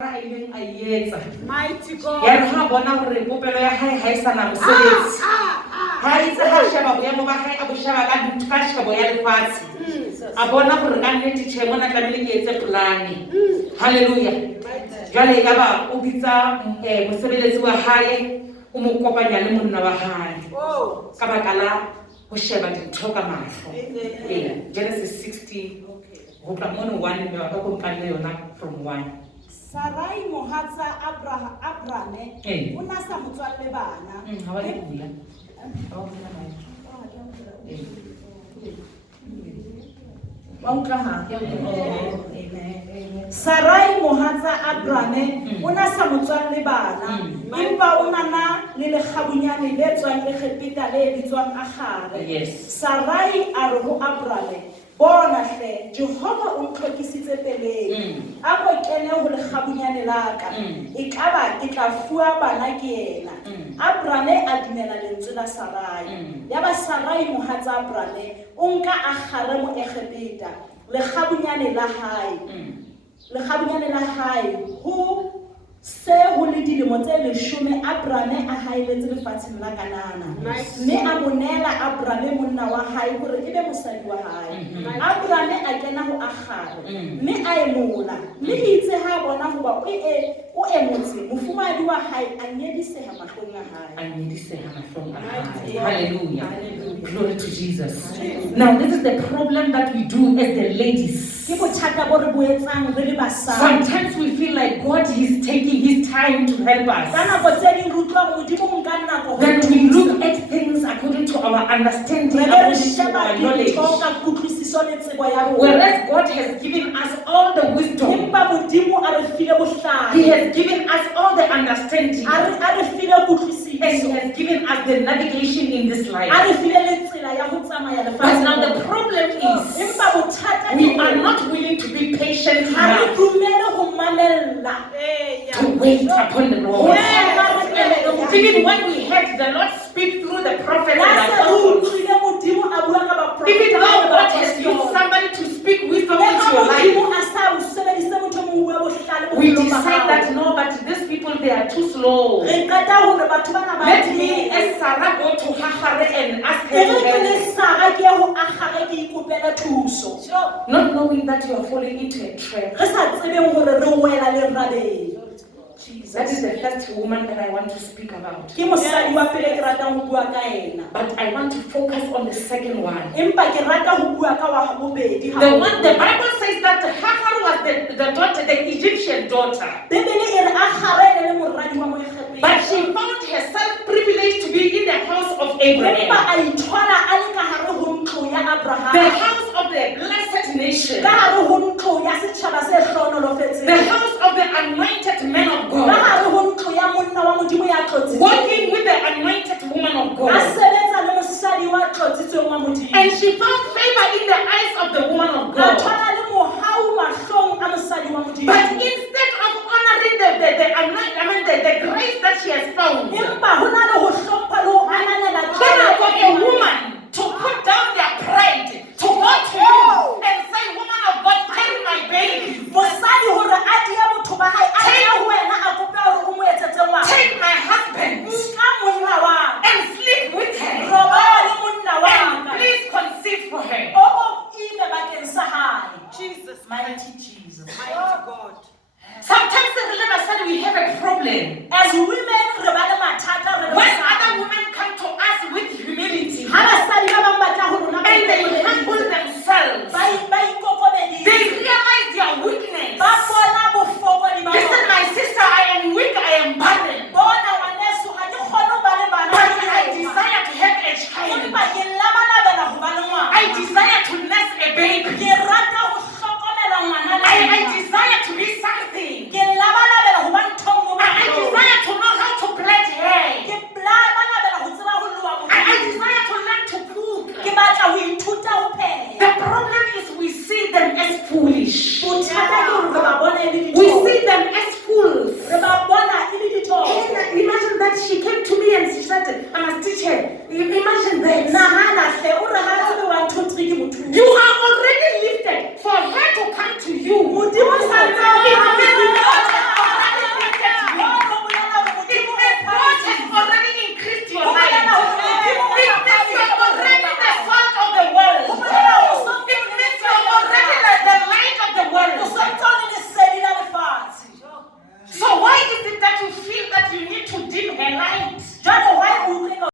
Mighty God. Ya re ha bona hore popelo ya hae ha e sana mosebetsi. Ha itse ha sheba boemo ba hae a bo sheba ka dintho ka shebo ya lefatshe. A bona hore ka nnete tjhe mona tlamehile ke etse polane. Hallelujah. Jwale ya ba o bitsa mosebeletsi wa hae o mo kopanya le monna wa hae. Ka baka la ho sheba dintho ka mahlo. Genesis 16. Ho tla mona 1 ba ka kompanya yona from 1. Sarai mohatsa Abrane o na sa motswalle bana. Sarai mohatsa Abrane o na sa motswalle bana empa o nana le lekgabunyane le tswang le khepita le bitswang Agare. Sarai a re ho Abrane, bona hle Jehova o ntlhokisitse peleng a go kene ho lekgabunyane la ka e kaba ke tla fuwa bana ke yena. Abrane a dumela lentswe la Sarai. Ya ba Sarai mohatsa Abrane o nka Agare mo Egepeta lekgabunyane la hae ho se ho le dilemo tse 10 Abrane a haeletse lefatsheng la Kanana. Mme a monela Abrane monna wa hae hore ebe mosadi wa hae. Abrane a kena ho Agare mme a emola. Mme itse ha bona hoba o emotse mofumadi wa hae a nyediseha mahlong a hae. Hallelujah. Glory to Jesus. Now this is the problem that we do as the ladies. Sometimes we feel like God is taking his time to help us. Then we look at things according to our understanding, according to our knowledge. Whereas God has given us all the wisdom. He has given us all the understanding. And he has given us the navigation in this life. But now the problem is we are not willing to be patient enough to wait upon the Lord. Even when we had the Lord speak through the prophet and apostles, even though God has used somebody to speak wisdom into your life, we decide that no, but these people, they are too slow. Let me, as Sarah, go to Agare and ask her to help. Not knowing that you are falling into a trap. That is the first woman that I want to speak about. But I want to focus on the second one. The one the Bible says that Hagar was the daughter, the Egyptian daughter. But she found herself privileged to be in the house of Abraham. The house of the blessed nation. The house of the anointed man of God. Walking with the anointed woman of God. And she found favor in the eyes of the woman of God. But instead of honoring the grace that she has found, then for a woman to put down their pride, to go to you and say, woman of God, carry my baby. Take my husband and sleep with her. And please conceive for her. Jesus, mighty Jesus. Mighty God. Sometimes the said we have a problem.